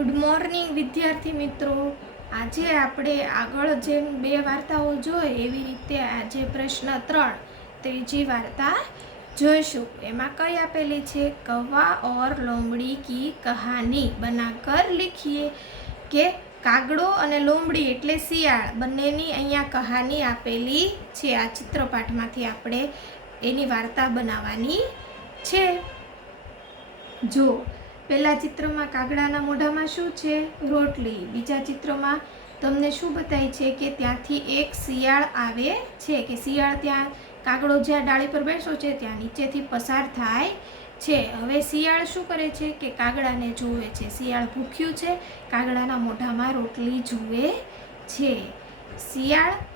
Good morning વિદ્યાર્થી મિત્રો. આજે આપણે આગળ જેમ બે વાર્તાઓ જોઈ એવી રીતે આજે પ્રશ્ન 3 ત્રીજી વાર્તા જોઈશું. એમાં કઈ આપેલી છે? કૌવા ઓર લોમડી કી કહાની બનાકર લીખીએ. કે કાગડો અને લોમડી એટલે શિયાળ બંનેની અહીંયા કહાની આપેલી છે. આ ચિત્રપાઠમાંથી આપણે એની વાર્તા બનાવવાની છે. જો પહેલા ચિત્રમાં કાગડાના મોઢામાં શું છે? રોટલી. બીજા ચિત્રમાં તમને શું બતાય છે કે ત્યાંથી એક શિયાળ આવે છે, કે શિયાળ ત્યાં કાગડો જ્યાં ડાળી પર બેસો છે ત્યાં નીચેથી પસાર થાય છે. હવે શિયાળ શું કરે છે કે કાગડાને જુએ છે. શિયાળ ભૂખ્યું છે, કાગડાના મોઢામાં રોટલી જુએ છે. શિયાળ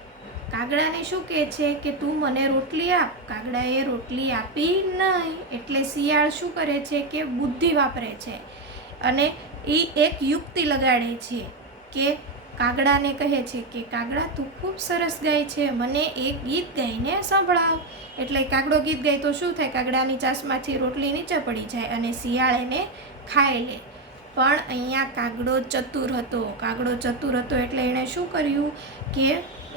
કાગડાને શું કહે છે કે તું મને રોટલી આપ. કાગડાએ રોટલી આપી નહીં. એટલે શિયાળ શું કરે છે કે બુદ્ધિ વાપરે છે અને એ એક યુક્તિ લગાડે છે કે કાગડાને કહે છે કે કાગડા તું ખૂબ સરસ ગાય છે, મને એક ગીત ગાઈને સંભળાવ. એટલે કાગડો ગીત ગાય તો શું થાય? કાગડાની ચાસમાંથી રોટલી નીચે પડી જાય અને શિયાળ એને ખાઈ લે. પણ અહીંયા કાગડો ચતુર હતો એટલે એણે શું કર્યું કે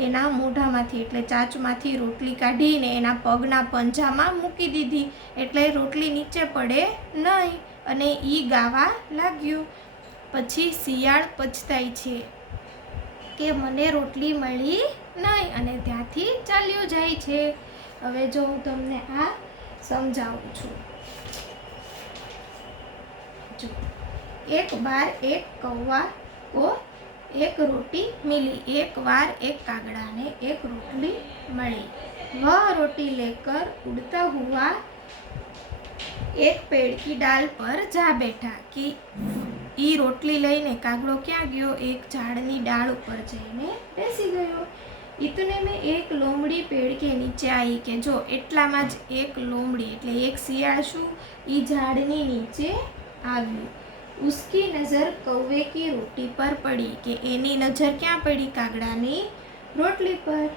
એના મોઢામાંથી એટલે ચાંચમાંથી રોટલી કાઢીને એના પગના પંજામાં મૂકી દીધી. એટલે રોટલી નીચે પડે નહીં અને એ ગાવા લાગ્યો. પછી શિયાળ પછતાય છે કે મને રોટલી મળી નહીં અને ત્યાંથી ચાલ્યો જાય છે. હવે જો હું તમને આ સમજાવું છું. જો एक बार एक कौवा को एक रोटी मिली. एक बार एक कागड़ा ने एक रोटली मળી. वह रोटी लेकर उड़ता हुआ एक पेड़ की डाल पर जा बैठा. कि ઈ રોટલી લઈને કાગડો ક્યાં ગયો? એક ઝાડની ડાળ ઉપર જઈને બેસી ગયો. इतने में एक लोमड़ी पेड़ के नीचे आई. કે જો એટલામાં જ એક લોમડી એટલે એક શિયાળ શું ઈ ઝાડની નીચે આવ્યું. उसकी नज़र कौवे की रोटी पर पड़ी. કે એની નજર ક્યાં પડી? કાગડાની રોટલી પર.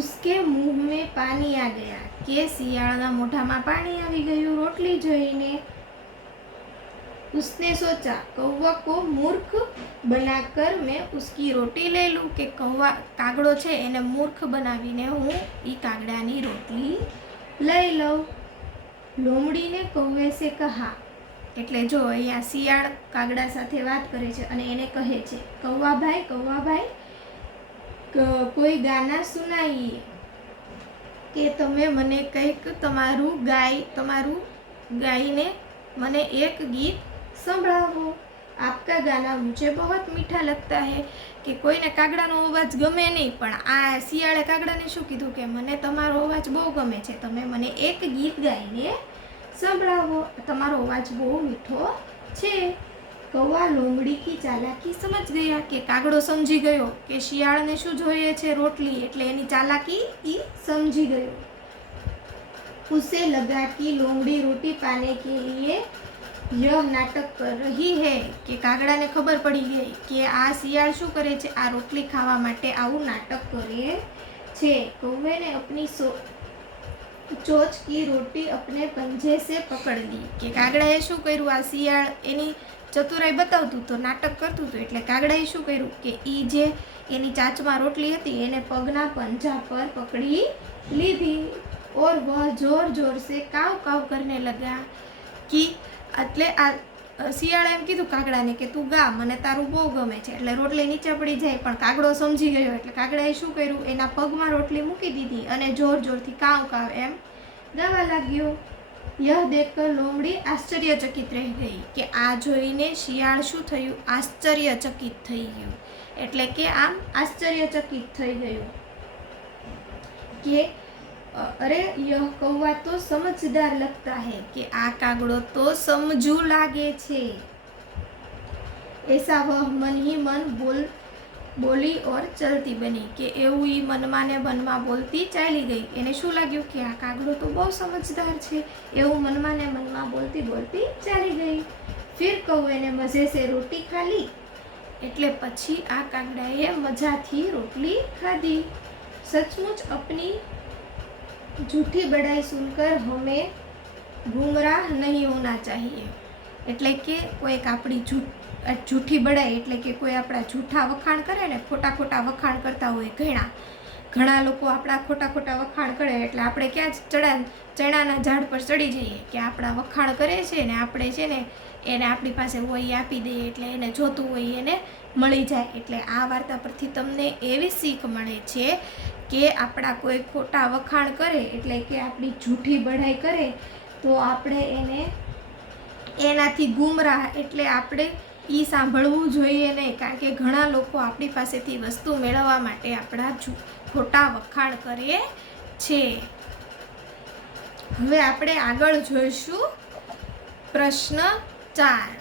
उसके मुंह में पानी आ गया. કે શિયાળના મોઢામાં પાણી આવી ગયું રોટલી જોઈને. उसने सोचा कौवा को मूर्ख बनाकर मैं उसकी रोटी ले लूँ. કે કાગડો છે એને મૂર્ખ બનાવીને હું ઈ કાગડાની રોટલી લઈ લઉં. लोमड़ी ने कौवे से कहा. એટલે જો અહીંયા શિયાળ કાગડા સાથે વાત કરે છે અને એને કહે છે કૌવા ભાઈ કોઈ ગાના સુનાઈએ. કે તમે મને કંઈક તમારું ગાઈને મને એક ગીત સંભળાવો. આપકા ગાના મુझे बहुत मीठा लगता है. કે કોઈને કાગડાનો અવાજ ગમે નહીં, પણ આ શિયાળે કાગડાને શું કીધું કે મને તમારો અવાજ બહુ ગમે છે, તમે મને એક ગીત ગાઈને સંભળાવો, તમારો અવાજ બહુ મીઠો છે. કૌવા લોમડી કી ચાલાકી સમજ ગયા. કે કાગડો સમજી ગયો કે શિયાળને શું જોઈએ છે? રોટલી. એટલે એની ચાલાકી ઈ સમજી ગયો. ઉસે લગા કે લોમડી રોટી પાને કે લીએ यह नाटक कर रही है. કે કાગડાને ખબર પડી ગઈ કે આ શિયાળ શું કરે છે? આ રોટલી ખાવા માટે આવું નાટક કરે છે. કૌવે ને अपनी चोंच की रोटी अपने पंजे से पकड़ ली. કે કાગડાએ શું કર્યું? આ શિયાળ એની ચતુરાઈ બતાવતું તો નાટક કરતું હતું એટલે કાગડાએ શું કર્યું કે ઈ જે એની ચાંચમાં રોટલી હતી એને પગના પંજા પર પકડી લીધી. और वह जोर जोर से काव काव करने लगा. कि એટલે આ શિયાળે એમ કીધું કાગડાને કે તું ગા, મને તારું બહુ ગમે છે. એટલે રોટલી નીચે પડી જાય, પણ કાગડો સમજી ગયો એટલે કાગડાએ શું કર્યું? એના પગમાં રોટલી મૂકી દીધી અને જોર જોરથી કાવ કાવ એમ ગાવા લાગ્યો. यह देखकर लोमड़ी आश्चर्यचकित रह गई. કે આ જોઈને શિયાળ શું થયું? આશ્ચર્યચકિત થઈ ગયું. એટલે કે આમ આશ્ચર્યચકિત થઈ ગયું કે અરે યહ કૌવા તો સમજદાર લગતા હૈ. કે આ કાગડો તો સમજુ લાગે છે. ऐसा वह मन ही मन બોલી ઓર ચલતી બની. કે એવું ઈ મનમાં ને મનમાં બોલતી ચાલી ગઈ. એને શું લાગ્યું કે આ કાગડો તો બહુ સમજદાર છે. એવું મનમાં ને મનમાં બોલતી બોલતી ચાલી ગઈ. ફિર કૌવે ને મજે સે રોટી ખા લી. એટલે પછી આ કાગડાએ મજાથી રોટલી ખાધી. સચમુચ अपनी झूठी बड़ाई सुनकर हमें गुमराह नहीं होना चाहिए. એટલે કે કોઈક આપણી જૂઠી બડાઈ, એટલે કે કોઈ આપણા જૂઠા વખાણ કરે ને, ખોટા ખોટા વખાણ કરતા હોય ઘણા લોકો આપણા ખોટા ખોટા વખાણ કરે, એટલે આપણે ક્યાં ચણાના ઝાડ પર ચડી જઈએ કે આપણા વખાણ કરે છે ને આપણે છે ને એને આપણી પાસે હોય એ આપી દઈએ, એટલે એને જોતું હોય એને મળી જાય. એટલે આ વાર્તા પરથી તમને એવી શીખ મળે છે કે આપણા કોઈ ખોટા વખાણ કરે, એટલે કે આપણી જૂઠી બડાઈ કરે, તો આપણે એનાથી ગુમરાહ, એટલે આપણે એ સાંભળવું જોઈએ નહીં, કારણ કે ઘણા લોકો આપણી પાસેથી વસ્તુ મેળવવા માટે આપણા ખોટા વખાણ કરે છે. હવે આપણે આગળ જોઈશું પ્રશ્ન 4.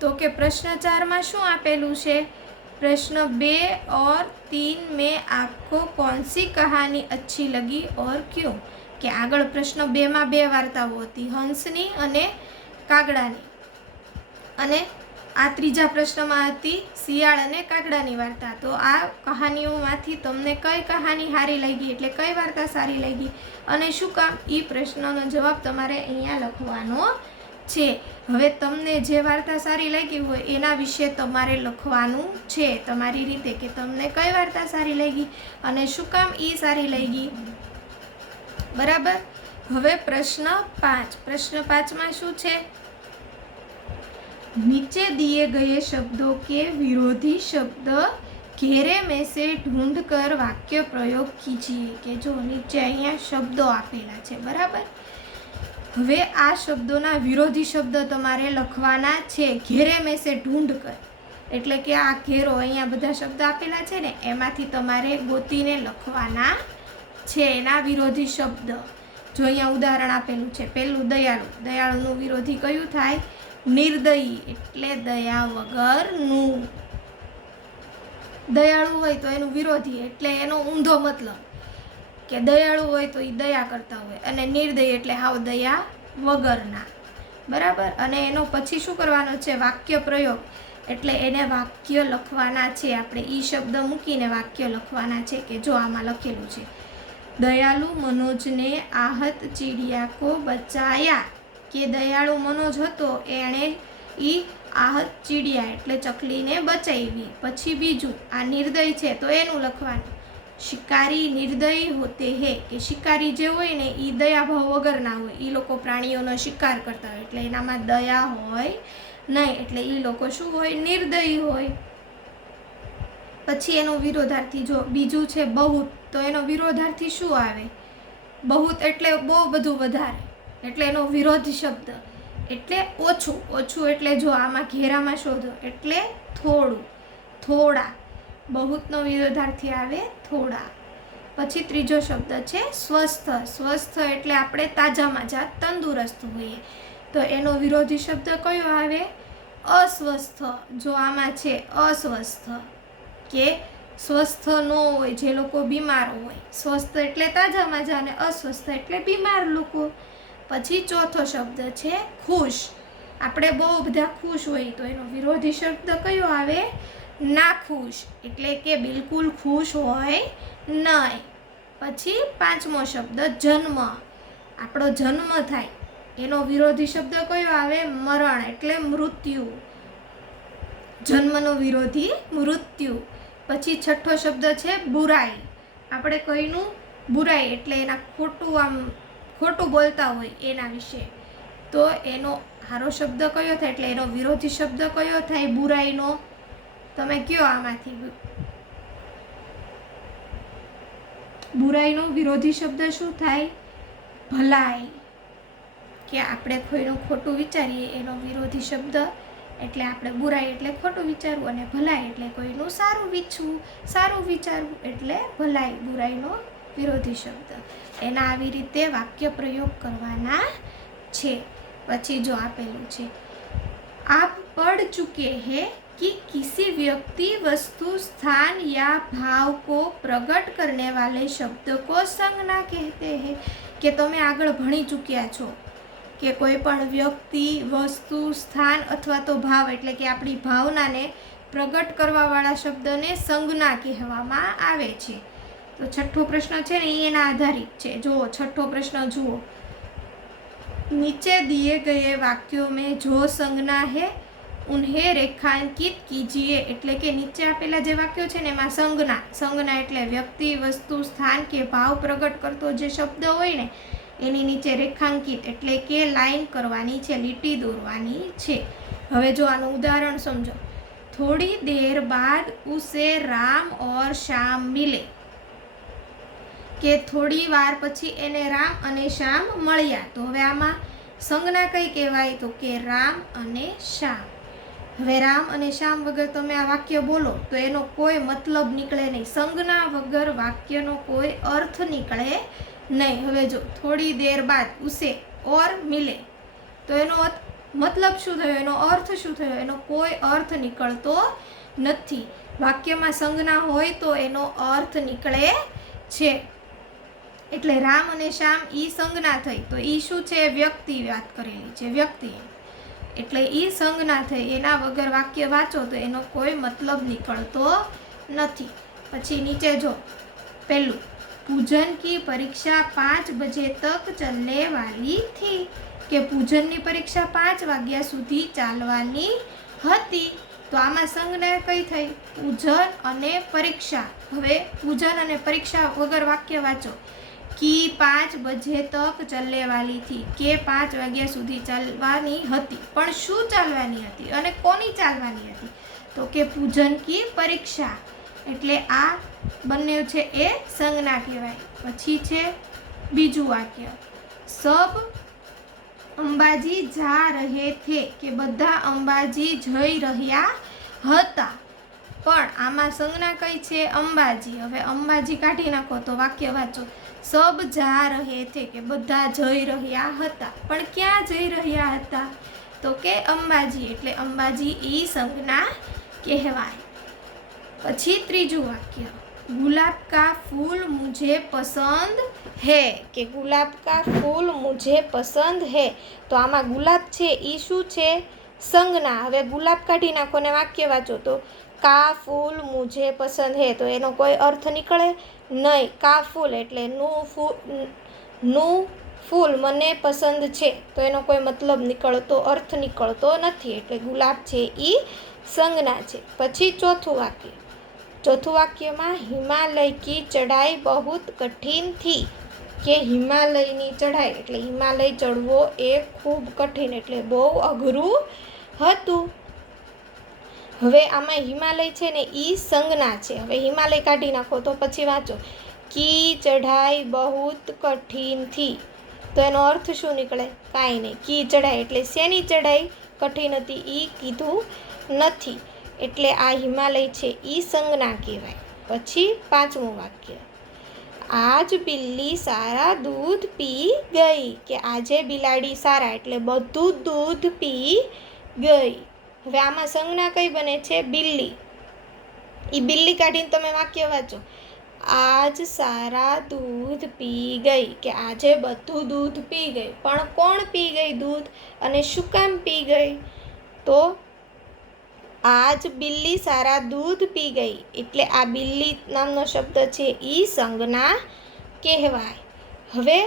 તો કે પ્રશ્ન 4માં શું આપેલું છે? प्रश्न 2 और 3 में आपको कौन सी कहानी अच्छी लगी और क्यों? કે આગળ પ્રશ્ન 2માં 2 વાર્તાઓ હતી, હંસની અને કાગડાની, અને આ ત્રીજા પ્રશ્નમાં હતી શિયાળ અને કાગડાની વાર્તા. તો આ કહાનીઓમાંથી તમને કઈ કહાની સારી લાગી, એટલે કઈ વાર્તા સારી લાગી અને શું કામ, એ પ્રશ્નનો જવાબ તમારે અહીંયા લખવાનો છે. હવે તમને જે વાર્તા સારી લાગી હોય એના વિશે તમારે લખવાનું છે તમારી રીતે, કે તમને કઈ વાર્તા સારી લાગી અને શું કામ એ સારી લાગી. બરાબર. હવે પ્રશ્ન 5. પ્રશ્ન 5માં શું છે? नीचे दिए गए शब्दों के विरोधी शब्द घेरे में से ढूंढ कर वाक्य प्रयोग कीजिए. કે જો નીચે અહીંયા શબ્દો આપેલા છે, બરાબર. હવે આ શબ્દોના વિરોધી શબ્દ તમારે લખવાના છે. ઘેરે મેં સે ઢૂંઢ કર, એટલે કે આ ઘેરો, અહીંયા બધા શબ્દ આપેલા છે ને, એમાંથી તમારે ગોતીને લખવાના છે એના વિરોધી શબ્દ. જો અહીંયા ઉદાહરણ આપેલું છે, પહેલું દયાળુ. દયાળુનું વિરોધી કયું થાય? નિર્દયી, એટલે દયા વગરનું. દયાળુ હોય તો એનું વિરોધી, એટલે એનો ઊંધો મતલબ કે દયાળુ હોય તો એ દયા કરતા હોય, અને નિર્દયી એટલે હાવ દયા વગરના. બરાબર. અને એનો પછી શું કરવાનો છે? વાક્ય પ્રયોગ, એટલે એને વાક્ય લખવાના છે. આપણે ઈ શબ્દ મૂકીને વાક્ય લખવાના છે. કે જો આમાં લખેલું છે, દયાળુ મનોજને आहत चिड़िया को बचाया. કે દયાળુ મનોજ હતો, એણે ઈ आहत ચીડિયા એટલે ચકલીને બચાવી. પછી બીજું આ નિર્દય છે તો એનું લખવાનું, શિકારી નિર્દયી હોતે હે. કે શિકારી જે હોય ને એ દયાભાવ વગરના હોય, એ લોકો પ્રાણીઓનો શિકાર કરતા હોય, એટલે એનામાં દયા હોય નહીં, એટલે એ લોકો શું હોય? નિર્દયી હોય. પછી એનો વિરોધાર્થી જો બીજું છે બહુત, તો એનો વિરોધાર્થી શું આવે? બહુત એટલે બહુ બધું, વધારે, એટલે એનો વિરોધી શબ્દ એટલે ઓછું. ઓછું એટલે જો આમાં ઘેરામાં શોધો, એટલે થોડું, થોડા. બહુતનો વિરોધાર્થી આવે થોડા. પછી ત્રીજો શબ્દ છે સ્વસ્થ. સ્વસ્થ એટલે આપણે તાજામાજા તંદુરસ્ત હોઈએ, તો એનો વિરોધી શબ્દ કયો આવે? અસ્વસ્થ. જો આમાં છે અસ્વસ્થ, કે સ્વસ્થ ન હોય, જે લોકો બીમાર હોય. સ્વસ્થ એટલે તાજામાજા અને અસ્વસ્થ એટલે બીમાર લોકો. પછી ચોથો શબ્દ છે ખુશ. આપણે બહુ બધા ખુશ હોય તો એનો વિરોધી શબ્દ કયો આવે? નાખુશ, એટલે કે બિલકુલ ખુશ હોય નહીં. પછી પાંચમો શબ્દ જન્મ. આપણો જન્મ થાય, એનો વિરોધી શબ્દ કયો આવે? મરણ, એટલે મૃત્યુ. જન્મનો વિરોધી મૃત્યુ. પછી છઠ્ઠો શબ્દ છે બુરાઈ. આપણે કોઈનું બુરાઈ એટલે એના ખોટું બોલતા હોય એના વિશે, તો એનો સારો શબ્દ કયો થાય? એટલે એનો વિરોધી શબ્દ કયો થાય બુરાઈનો? તમે કયો આમાંથી? બુરાઈનો વિરોધી શબ્દ શું થાય? ભલાઈ. કે આપણે કોઈનું ખોટું વિચારીએ એનો વિરોધી શબ્દ, એટલે આપણે બુરાઈ એટલે ખોટું વિચારવું, અને ભલાઈ એટલે કોઈનું સારું ઈચ્છવું, સારું વિચારવું, એટલે ભલાઈ બુરાઈનો વિરોધી શબ્દ. એના આવી રીતે વાક્ય પ્રયોગ કરવાના છે. પછી જો આપેલું છે, આપ પढ़ चुके हैं कि किसी व्यक्ति वस्तु स्थान या भाव को प्रकट करने वाले शब्द को संज्ञा कहते हैं. કે તમે આગળ ભણી ચૂક્યા છો કે કોઈ પણ વ્યક્તિ, વસ્તુ, સ્થાન અથવા તો ભાવ, એટલે કે આપણી ભાવનાને પ્રગટ કરવાવાળા શબ્દને સંજ્ઞા કહેવામાં આવે છે. તો છઠ્ઠો પ્રશ્ન છે ને એના આધારિત છે. જુઓ છઠ્ઠો પ્રશ્ન જુઓ, नीचे दिए गए वाक्यों में जो संज्ञा है उन्हें रेखांकित कीजिए। એટલે કે નીચે આપેલા જે વાક્યો છે ને એમાં સંજ્ઞા એટલે વ્યક્તિ, વસ્તુ, સ્થાન કે ભાવ પ્રગટ કરતો જે શબ્દ હોય ને એની નીચે રેખાંકિત એટલે કે લાઈન કરવાની છે, લીટી દોરવાની છે। હવે જો આનું ઉદાહરણ સમજો। थोड़ी देर बाद उसे राम और श्याम मिले, કે થોડી વાર પછી એને રામ અને શ્યામ મળ્યા। તો હવે આમાં સંજ્ઞા કઈ કહેવાય? તો કે રામ અને શ્યામ। હવે રામ અને શ્યામ વગર તમે આ વાક્ય બોલો તો એનો કોઈ મતલબ નીકળે નહીં, સંજ્ઞા વગર વાક્યનો કોઈ અર્થ નીકળે નહીં। હવે જો થોડી દેર બાદ ઉસે ઓર મિલે, તો એનો મતલબ શું થયો? એનો અર્થ શું થયો? એનો કોઈ અર્થ નીકળતો નથી। વાક્યમાં સંજ્ઞા હોય તો એનો અર્થ નીકળે છે। એટલે રામ અને શ્યામ ઈ સંજ્ઞા થઈ, તો ઈ શું છે? વ્યક્તિ વાત કરેલી છે, વ્યક્તિ, એટલે ઈ સંજ્ઞા થઈ। એના વગર વાક્ય વાંચો તો એનો કોઈ મતલબ નીકળતો નથી। પછી નીચે જો પહેલું, પૂજન की परीक्षा 5 बजे तक चलने वाली थी, કે પૂજનની પરીક્ષા 5 વાગ્યા સુધી ચાલવાની હતી। તો આમાં સંજ્ઞા કઈ થઈ? પૂજન અને પરીક્ષા। હવે પૂજન અને પરીક્ષા વગર વાક્ય વાંચો। की 5 बजे तक चलने वाली थी, के 5 વાગ્યા સુધી ચાલવાની હતી। પણ શું ચાલવાની હતી અને કોની ચાલવાની હતી? તો કે પૂજન की परीक्षा, એટલે આ બંને છે એ સંજ્ઞા કહેવાય। પછી છે બીજું વાક્ય, सब અંબાજી जा रहे थे, કે બધા અંબાજી જઈ રહ્યા હતા। પણ આમાં સંજ્ઞા કઈ છે? અંબાજી। હવે અંબાજી કાઢી નાખો તો વાક્ય વાંચો। सब जा रहे थे, કે બધા જઈ રહ્યા હતા। પણ ક્યાં જઈ રહ્યા હતા? તો કે અંબાજી, એટલે અંબાજી ઈ સંજ્ઞા કહેવાય। પછી ત્રીજું વાક્ય, गुलाब का फूल मुझे पसंद है, કે गुलाब का फूल मुझे पसंद है। તો આમાં ગુલાબ છે ઈ શું છે? સંજ્ઞા। હવે ગુલાબ કાઢી નાખો ને વાક્ય વાંચો તો का फूल मुझे पसंद है, તો એનો કોઈ અર્થ નીકળે નહીં। का फूल એટલે નું ફૂલ મને પસંદ છે, તો એનો કોઈ મતલબ નીકળતો, અર્થ નીકળતો નથી। એટલે ગુલાબ છે ઈ સંજ્ઞા છે। પછી ચોથું વાક્યમાં हिमालय की चढ़ाई बहुत कठिन थी, કે હિમાલયની ચઢાઈ એટલે હિમાલય ચડવો એ ખૂબ કઠિન એટલે બહુ અઘરું હતું। હવે આમાં હિમાલય છે ને ઈ સંજ્ઞા છે। હવે હિમાલય કાઢી નાખો તો પછી વાંચો, की चढ़ाई बहुत कठिन थी, તો એનો અર્થ શું નીકળે? કાંઈ નહીં। की चढ़ाई એટલે શેની ચઢાઈ કઠિન હતી ઈ કીધું નથી, એટલે આ હિમાલય છે ઈ સંજ્ઞા કહેવાય। પછી પાંચમું વાક્ય, आज बिल्ली सारा दूध पी गई, કે આજે બિલાડી સારા એટલે બધું દૂધ પી ગઈ। હવે આમાં સંજ્ઞા કઈ બને છે? બિલ્લી। ઈ બિલ્લી કાઢીને તમે વાક્ય વાંચો, आज सारा दूध पी गई, કે આજે બધું દૂધ પી ગઈ। પણ કોણ પી ગઈ દૂધ અને શું કામ પી ગઈ? તો आज बिल्ली सारा दूध पी गई, એટલે આ બિલ્લી નામનો શબ્દ છે ઈ સંજ્ઞા કહેવાય। હવે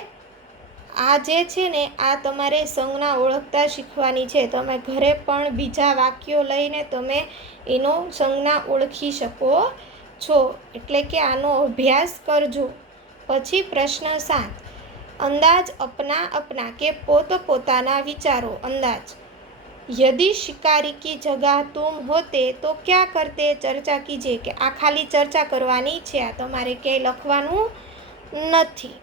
આ જે છે ને આ તમારે સંજ્ઞા ઓળખતા શીખવાની છે। તમે ઘરે પણ બીજા વાક્યો લઈને તમે એનો સંજ્ઞા ઓળખી શકો છો, એટલે કે આનો અભ્યાસ કરજો। પછી પ્રશ્ન 7, અંદાજ अपना अपना, કે પોતપોતાના વિચારો। અંદાજ, यदि शिकारी की जगह तुम होते तो क्या करते? चर्चा कीजिए, કે આ ખાલી ચર્ચા કરવાની છે, આ તમારે ક્યાંય લખવાનું નથી।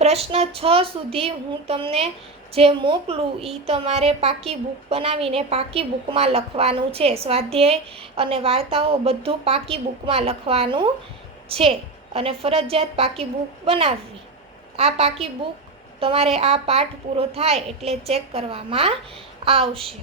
પ્રશ્ન 6 સુધી હું તમને જે મોકલું એ તમારે પાકી બુક બનાવીને પાકી બુકમાં લખવાનું છે। સ્વાધ્યાય અને વાર્તાઓ બધું પાકી બુકમાં લખવાનું છે અને ફરજિયાત પાકી બુક બનાવવી। આ પાકી બુક તમારે આ પાઠ પૂરો થાય એટલે ચેક કરવામાં આવશે।